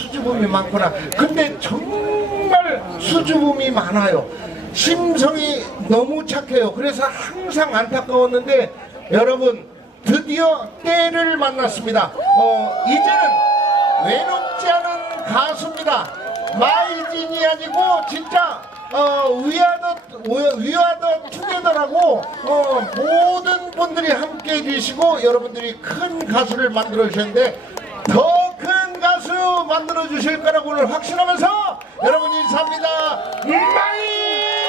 수줍음이 많구나. 근데 정말 수줍음이 많아요. 심성이 너무 착해요. 그래서 항상 안타까웠는데 여러분 드디어 때를 만났습니다. 어, 이제는 외롭지 않은 가수입니다. 마이진이 아니고 진짜 어, 위아더 위아더 투게더라고 어, 모든 분들이 함께 해주시고 여러분들이 큰 가수를 만들어 주셨는데 더 큰 가수 만들어 주실 거라고 오늘 확신하면서 여러분 인사합니다. 마이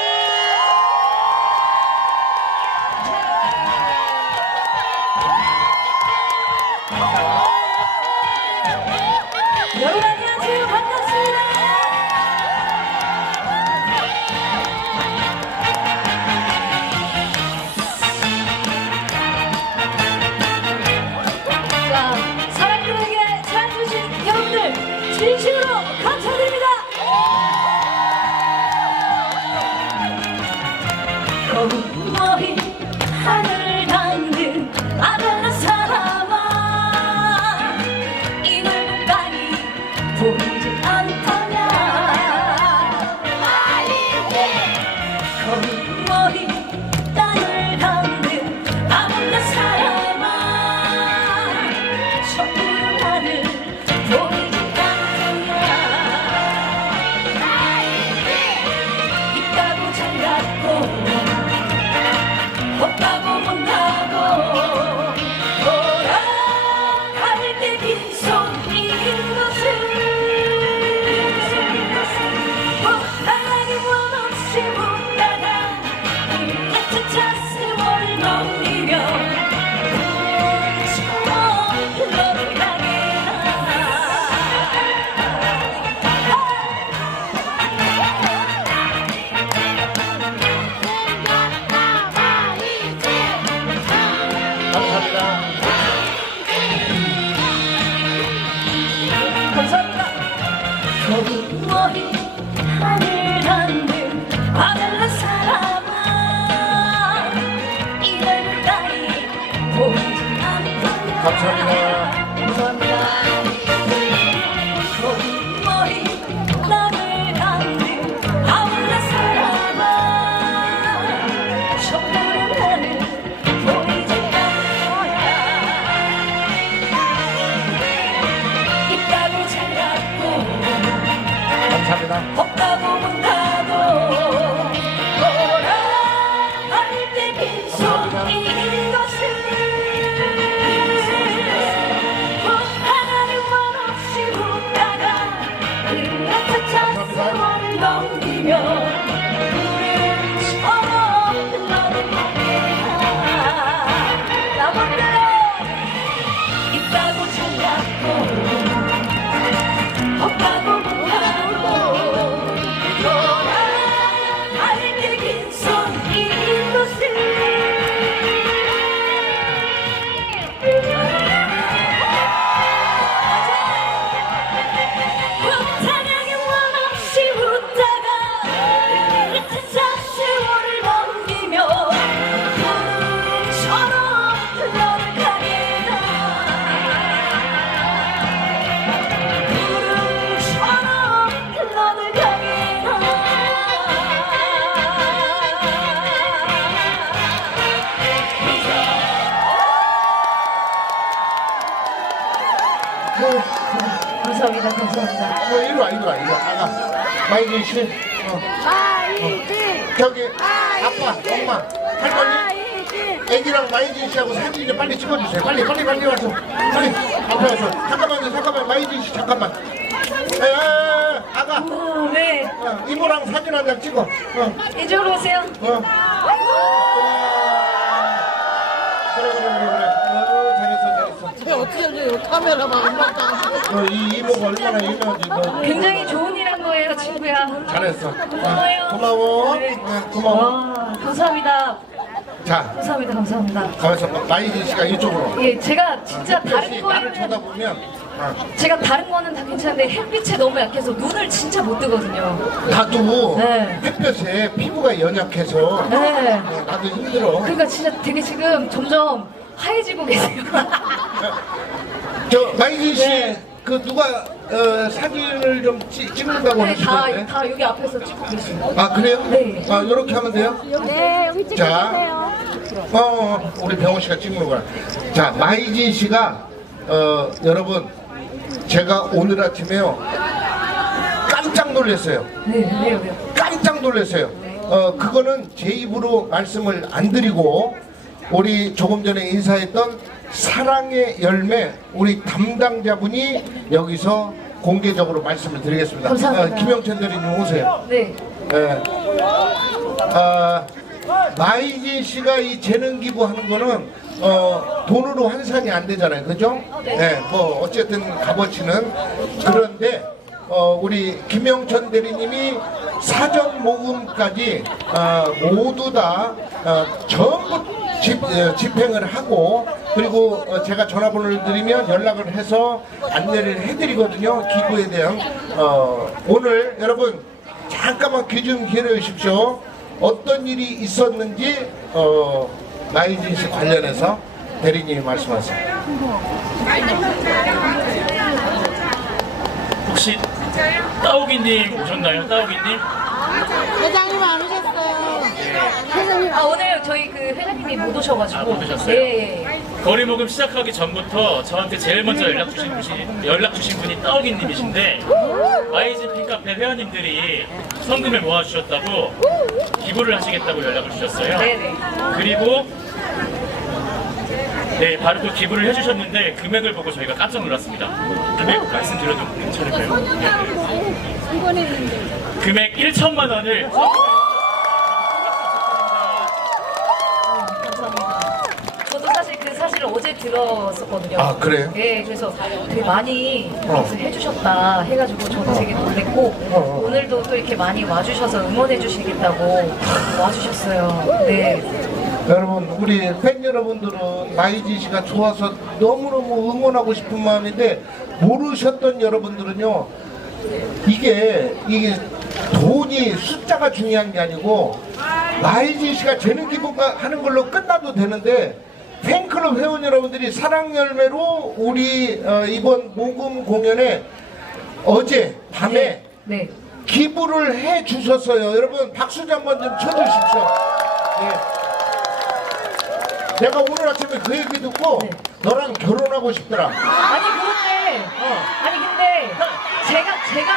마이진 씨. 어. 저기, 아빠, 엄마, 할머니. 애기랑 마이진 씨하고 사진 좀 빨리 찍어주세요. 빨리, 빨리, 빨리 와서. 빨리. 앞에 와서. 잠깐만요, 잠깐만. 마이진 씨, 잠깐만. 에, 아가. 어, 네 어, 이모랑 사진 한 장 찍어. 어, 이쪽으로 오세요 어. 그래, 그래, 그래, 그래. 어, 잘했어, 잘했어. 어떻게 이제 카메라만 음악당 어, 이 이모가 얼마나 유명한지 너 굉장히 좋은 거예요 친구야 잘했어. 고마워요. 고마워. 네. 네, 고마워. 와 감사합니다 자, 감사합니다 감사합니다 가면서 마이진 씨가 이쪽으로. 예 제가 진짜 다른 햇빛이 나를 거는 쳐다보면 어, 제가 다른 거는 다 괜찮은데 햇빛에 너무 약해서 눈을 진짜 못 뜨거든요 나도 네. 햇볕에 피부가 연약해서 네 어, 나도 힘들어. 그러니까 진짜 되게 지금 점점 하얘지고 계세요 저 마이진 씨, 네. 그 누가 어, 사진을 좀 찍, 찍는다고 네, 다, 하시던데. 다 여기 앞에서 찍고 계시고. 아 그래요? 네. 아 이렇게 하면 돼요? 네, 여기 자, 찍어주세요. 어, 우리 병호 씨가 찍는구나. 자, 마이진 씨가, 어, 여러분, 제가 오늘 아침에요, 깜짝 놀랐어요. 네, 네, 네. 깜짝 놀랐어요. 어, 그거는 제 입으로 말씀을 안 드리고, 우리 조금 전에 인사했던 사랑의 열매, 우리 담당자분이 여기서 공개적으로 말씀을 드리겠습니다. 감사합니다. 어, 김영천 대리님 오세요. 네. 예. 아, 마이진 씨가 이 재능 기부하는 거는 어, 돈으로 환산이 안 되잖아요. 그죠? 네. 뭐 어쨌든 값어치는 그런데 어, 우리 김영천 대리님이 사전 모금까지 어, 모두 다 어, 전부 집, 어, 집행을 하고 그리고 어, 제가 전화번호를 드리면 연락을 해서 안내를 해드리거든요. 기부에 대한 어, 오늘 여러분 잠깐만 귀 좀 기울여 주십시오. 어떤 일이 있었는지 어, 마이진 씨 관련해서 대리님이 말씀하세요. 혹시 따오기님 오셨나요? 따오기님? 회장님 안 오셨어요. 회장님 아, 오늘 저희 그 회장님이 못 오셔가지고. 아, 못 오셨어요? 예, 예. 거리 모금 시작하기 전부터 저한테 제일 먼저 연락 주신 분이 연락 주신 분이 따오기님이신데 마이진 팬카페 회원님들이 성금을 모아주셨다고 기부를 하시겠다고 연락을 주셨어요. 네네. 그리고 네 바로 또 기부를 해주셨는데 금액을 보고 저희가 깜짝 놀랐습니다. 금액 말씀드려도 괜찮을까요? 네. 금액 1천만 원을 감사합니다. 저도 사실 그 사실을 어제 들었었거든요. 아, 그래요? 네, 그래서 되게 많이 어. 해주셨다 해가지고 저도 되게 놀랬고 어. 오늘도 또 이렇게 많이 와주셔서 응원해주시겠다고 와주셨어요. 네. 여러분 우리 팬 여러분들은 마이진 씨가 좋아서 너무너무 응원하고 싶은 마음인데 모르셨던 여러분들은요 이게 이게 돈이 숫자가 중요한 게 아니고 마이진 씨가 재능 기부가 하는 걸로 끝나도 되는데 팬클럽 회원 여러분들이 사랑 열매로 우리 어, 이번 모금 공연에 어제 밤에 네. 기부를 해 주셨어요. 여러분 박수 좀 한번 좀 쳐주십시오. 예. 내가 오늘 아침에 그 얘기 듣고 네. 너랑 결혼하고 싶더라. 아니 그런데 아니 근데 제가 제가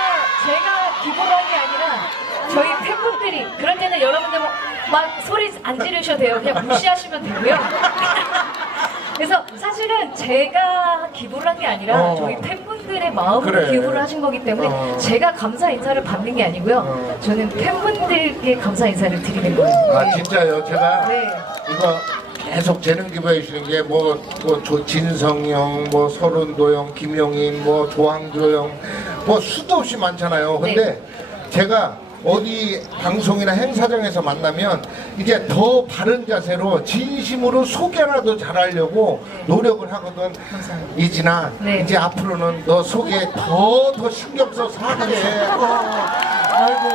제가 기부를 한게 아니라 저희 팬분들이 그럴 때는 여러분들 뭐막 소리 안 지르셔도 돼요 그냥 무시하시면 되고요 그래서 사실은 제가 기부를 한 게 아니라 어. 저희 팬분들의 마음으로 그래. 기부를 하신 거기 때문에 어. 제가 감사 인사를 받는 게 아니고요 어. 저는 팬분들께 감사 인사를 드리는 거예요 아 네. 진짜요. 제가 네. 이거 계속 재능 기부해 주시는 게뭐 뭐 조- 진성형, 뭐 서른도형, 김용인, 뭐 조항조형, 뭐 수도 없이 많잖아요. 근데 네. 제가 어디 방송이나 행사장에서 만나면 이제 더 바른 자세로 진심으로 소개라도 잘하려고 노력을 하거든. 이진아, 네. 이제 앞으로는 너 소개 더 더 신경 써서 할게. 어, 아이고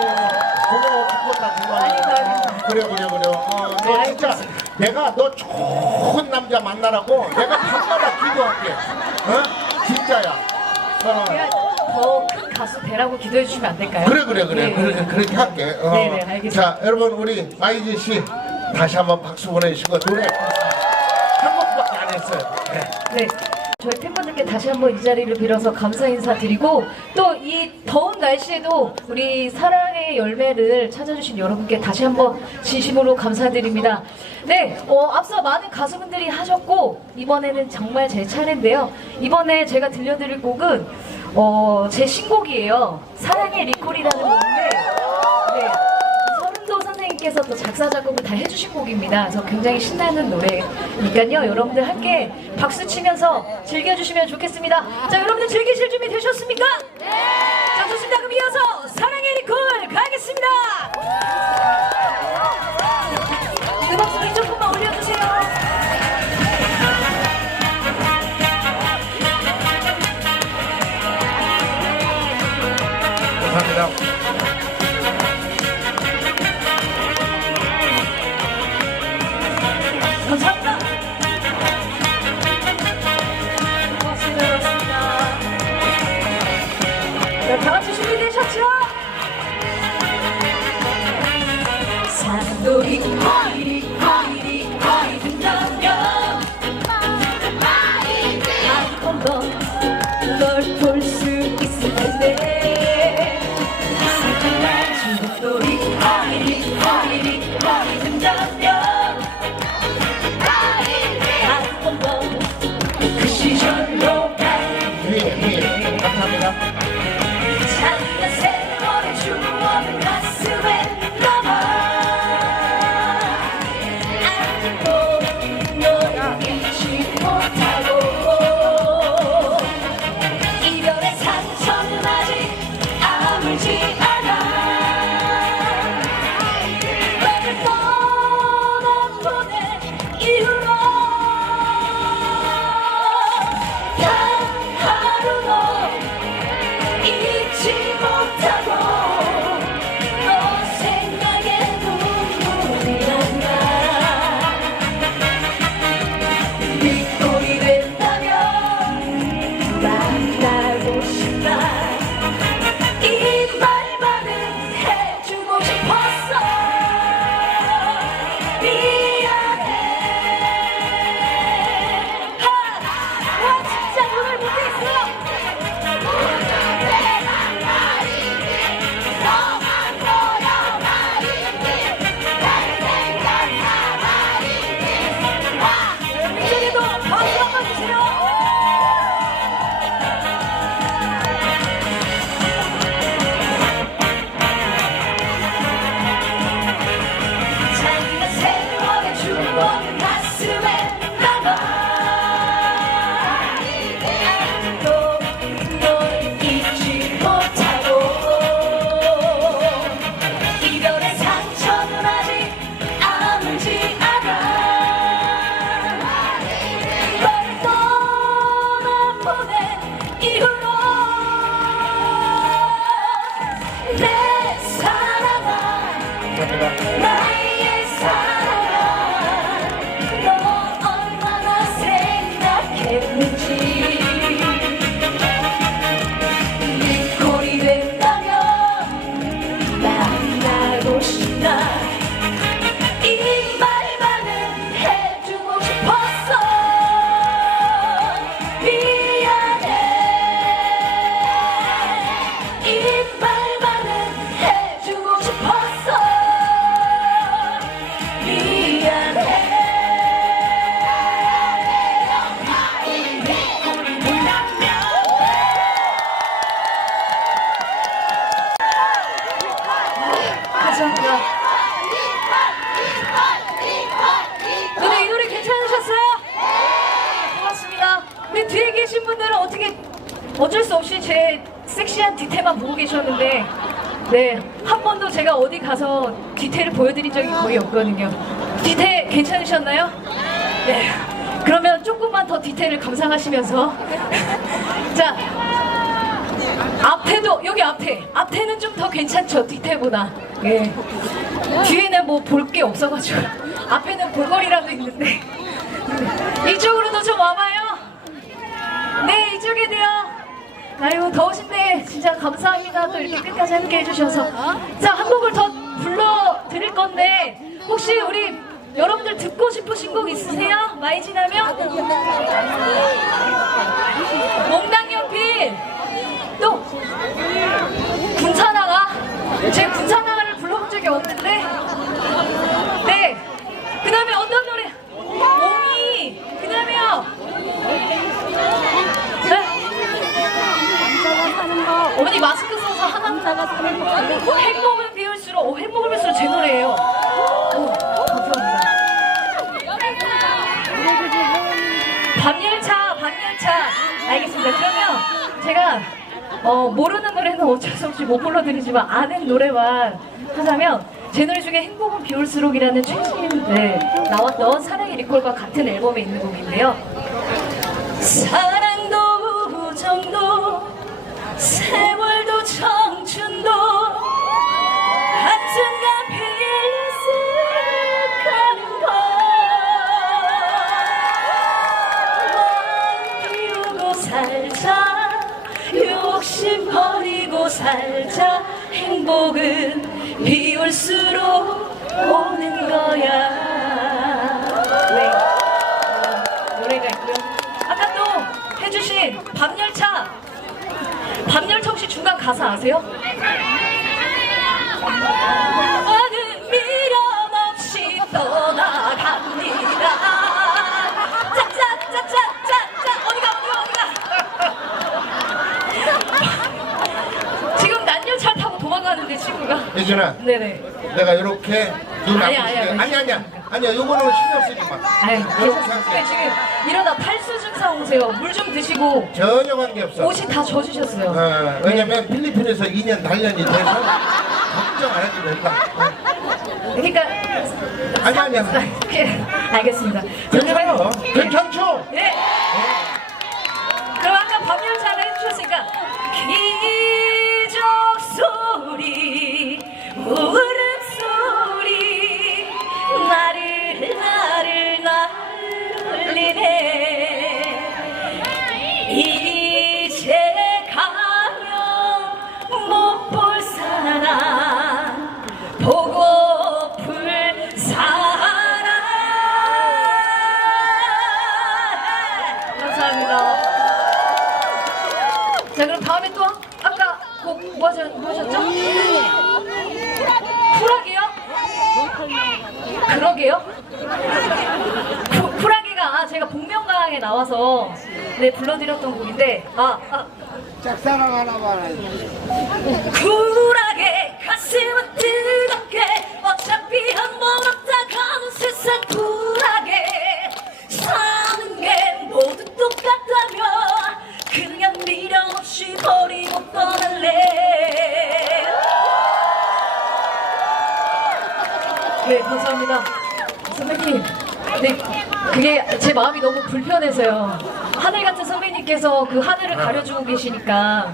고마워 죽겠다 정말. 그래 그래 그래. 어, 너 네, 진짜 내가 너 좋은 남자 만나라고 내가 밤마다 기도할게. 어? 진짜야. 어. 더큰 가수 되라고 기도해 주시면 안 될까요? 그래 그래 그래 네. 그렇게 그렇게 할게. 어. 네, 네, 알겠습니다. 자 여러분 우리 마이진 씨 다시 한번 박수 보내주시고 노래 한 곡밖에 안 했어요. 네. 네. 저희 팬분들께 다시 한번 이 자리를 빌어서 감사 인사드리고 또 이 더운 날씨에도 우리 사랑의 열매를 찾아주신 여러분께 다시 한번 진심으로 감사드립니다. 네, 어, 앞서 많은 가수분들이 하셨고 이번에는 정말 제 차례인데요. 이번에 제가 들려드릴 곡은 어, 제 신곡이에요. 사랑의 리콜이라는 곡인데 네. 선생님께서 또 작사 작곡을 다 해주신 곡입니다. 그래서 굉장히 신나는 노래니까요. 여러분들 함께 박수 치면서 즐겨주시면 좋겠습니다. 자, 여러분들 즐기실 준비 되셨습니까? 네. 자, 좋습니다. 그럼 이어서 사랑의 리콜 가겠습니다. 음악 소리 조금만 올려주세요. 감사합니다. 번도 제가 어디 가서 뒤태를 보여드린 적이 거의 없거든요. 뒤태 괜찮으셨나요? 네. 그러면 조금만 더 디테일을 감상하시면서. 자 앞에도 여기 앞에. 앞에는 좀 더 괜찮죠 뒤태보다. 예. 뒤에는 뭐 볼 게 없어가지고. 앞에는 볼거리라도 있는데. 이쪽으로도 좀 와봐요. 네 이쪽에도요 아유 더우신데 진짜 감사합니다. 또 이렇게 끝까지 함께 해주셔서. 자 한 곡을 더 불러드릴 건데 혹시 우리 여러분들 듣고 싶으신 곡 있으세요? 지나면? 몽당연필! 또 군사나가? 제가 군사나가를 불러본 적이 없는데 네그 다음에 어떤 노래 몽이 그 다음에요 네? 어머니 마스크 써서 하나 행복을 비울수록 오, 행복을 비울수록 제 노래예요 오, 감사합니다 밤열차, 밤열차. 알겠습니다. 그러면 제가 어, 모르는 노래는 어쩔 수 없이 못 불러드리지만 아는 노래만 하자면 제 노래 중에 행복은 비올수록이라는 최신 네, 나왔던 사랑의 리콜과 같은 앨범에 있는 곡인데요. 사랑 행복은 비올수록 오는 거야. 네. 노래가 있고요. 아까 또 해주신 밤열차. 밤열차 혹시 중간 가사 아세요? 친구가. 예준아 네네. 내가 이렇게 눈 아니, 아프게 아니, 아니. 아니 아니야 아니야 요거는 신경 쓰지 마 아유, 이렇게 괜찮습니다. 할게. 지금 이러다 탈수 증상 오세요. 물 좀 드시고 전혀 관계없어 옷이 다 젖으셨어요. 어, 왜냐면 필리핀에서 2년 단련이 돼서 걱정 안 해도 된다 어. 그러니까 아니 아니야 네, 알겠습니다. 자, 괜찮아 그러면- 괜찮죠? 네. 나와서 네 불러드렸던 곡인데 아, 아 짝사랑 하나 말아요. 쿨하게 가슴은 뜨겁게 어차피 한 번 왔다 가는 세상 그게 제 마음이 너무 불편해서요 하늘 같은 선배님께서 그 하늘을 가려주고 계시니까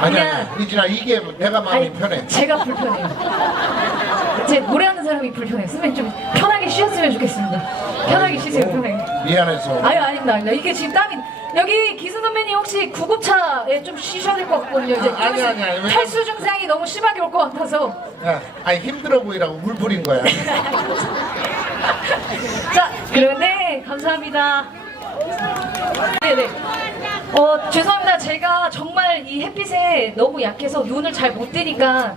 아니 그냥 아니 이진아 이게 내가 마음이 아니, 편해 제가 불편해요. 제 노래하는 사람이 불편해요. 선배님 좀 편하게 쉬었으면 좋겠습니다. 편하게 쉬세요, 편하게. 미안해서 아유, 아닙니다, 아닙니다. 이게 지금 땀이. 여기 기수 선배님 혹시 구급차에 좀 쉬셔야 될 것 같거든요. 이제 아, 아니, 아니, 아니, 왜냐면- 탈수 증상이 너무 심하게 올 것 같아서. 야, 아니 힘들어 보이라고 물 뿌린 거야 자, 그런데 감사합니다. 네네. 어, 죄송합니다. 제가 정말 이 햇빛에 너무 약해서 눈을 잘 못 뜨니까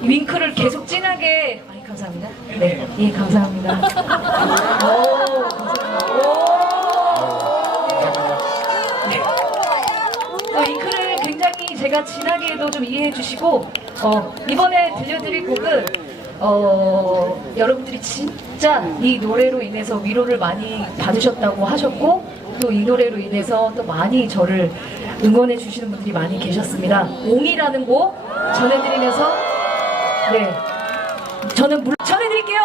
윙크를 계속 진하게. 아이, 감사합니다. 네, 예, 감사합니다. 오, 감사합니다. 오. 어, 윙크를 굉장히 제가 진하게도 좀 이해해 주시고, 어, 이번에 들려드릴 곡은, 어, 여러분들이 진짜 이 노래로 인해서 위로를 많이 받으셨다고 하셨고, 또 이 노래로 인해서 또 많이 저를 응원해 주시는 분들이 많이 계셨습니다. 옹이라는 곡 전해드리면서, 네. 저는 물, 전해드릴게요.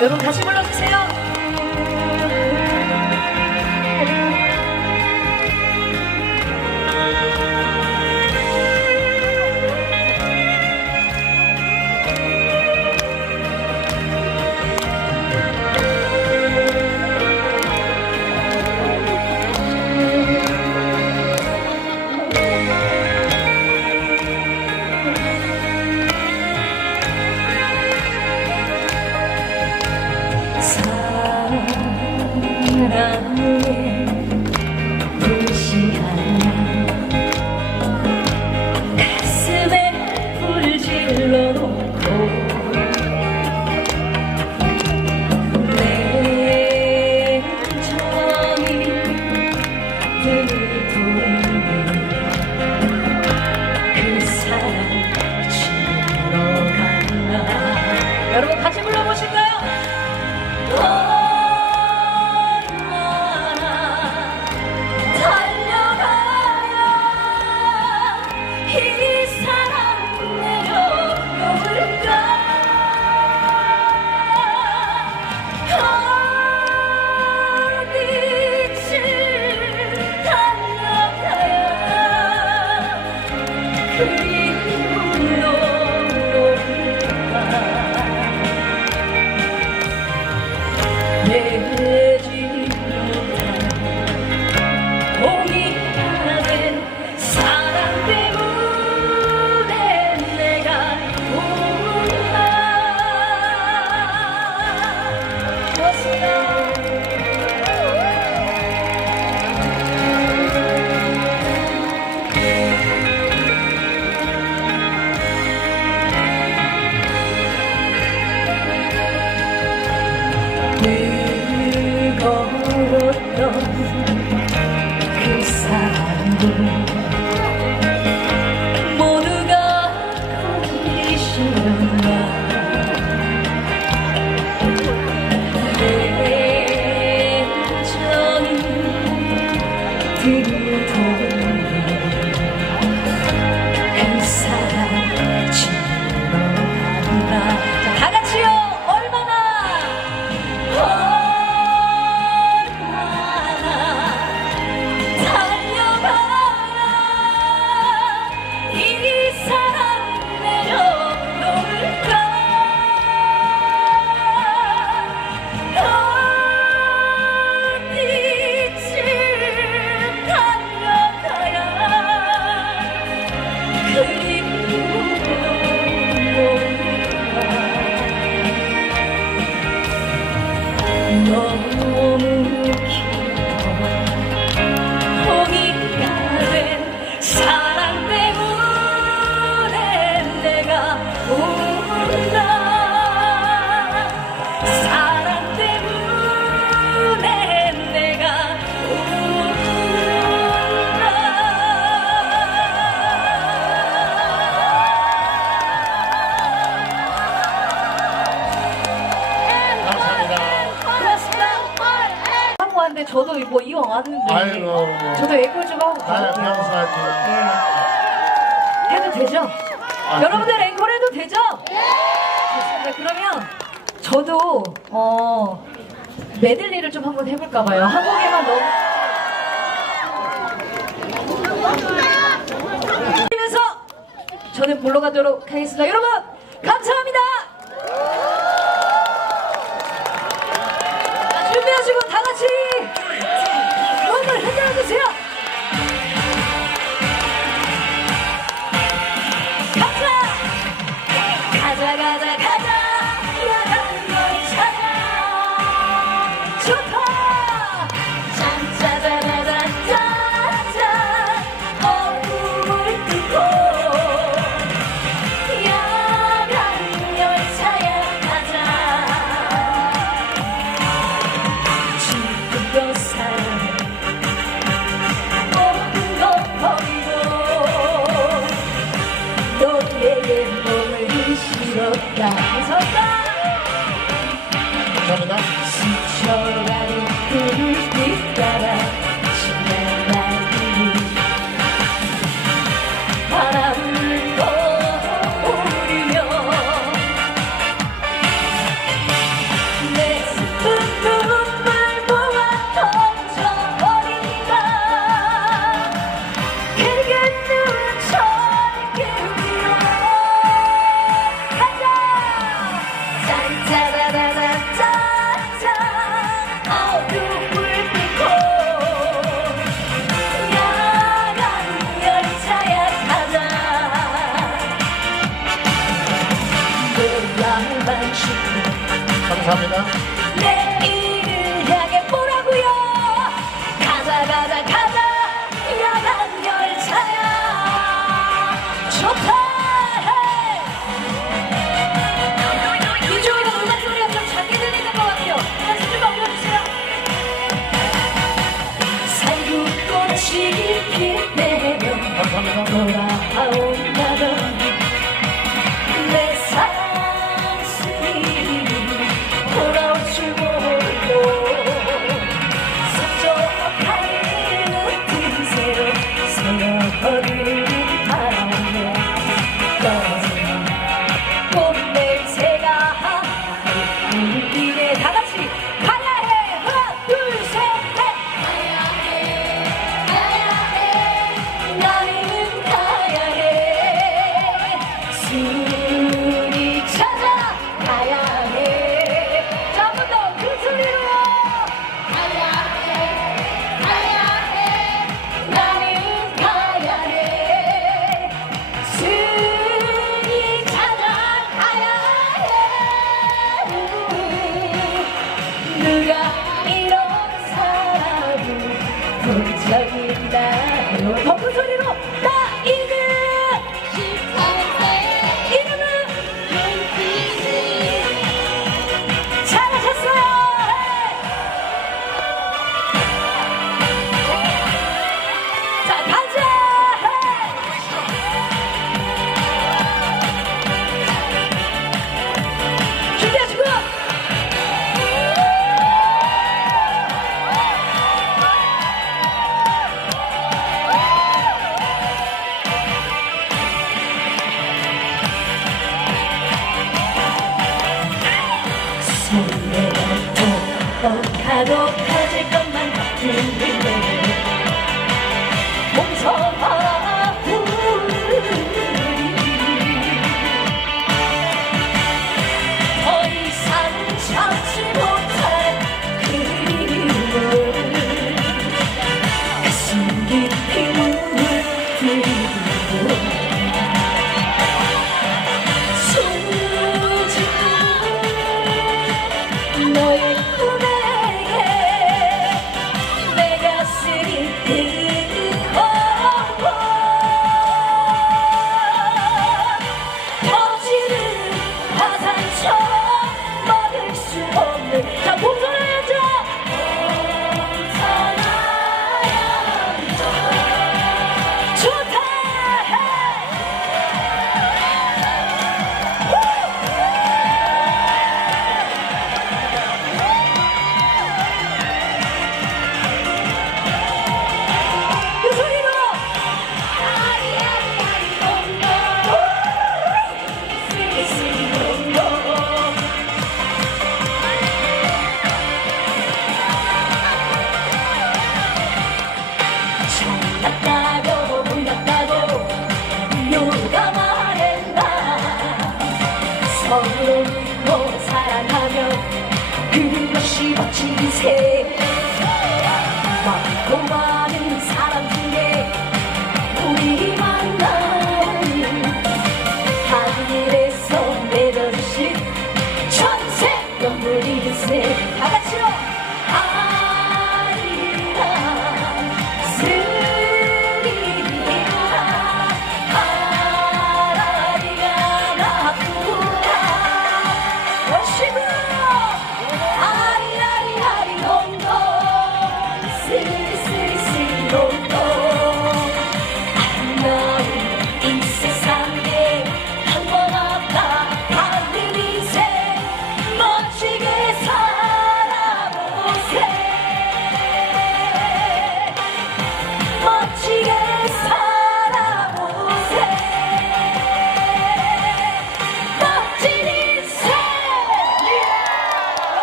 여러분 다시 불러주세요. 이 没 어떨까 봐요. 한국에만 너무 그러면서 저는 보러 가도록 하겠습니다. 여러분 감사합니다. 준비하시고 다 같이 canta. da da da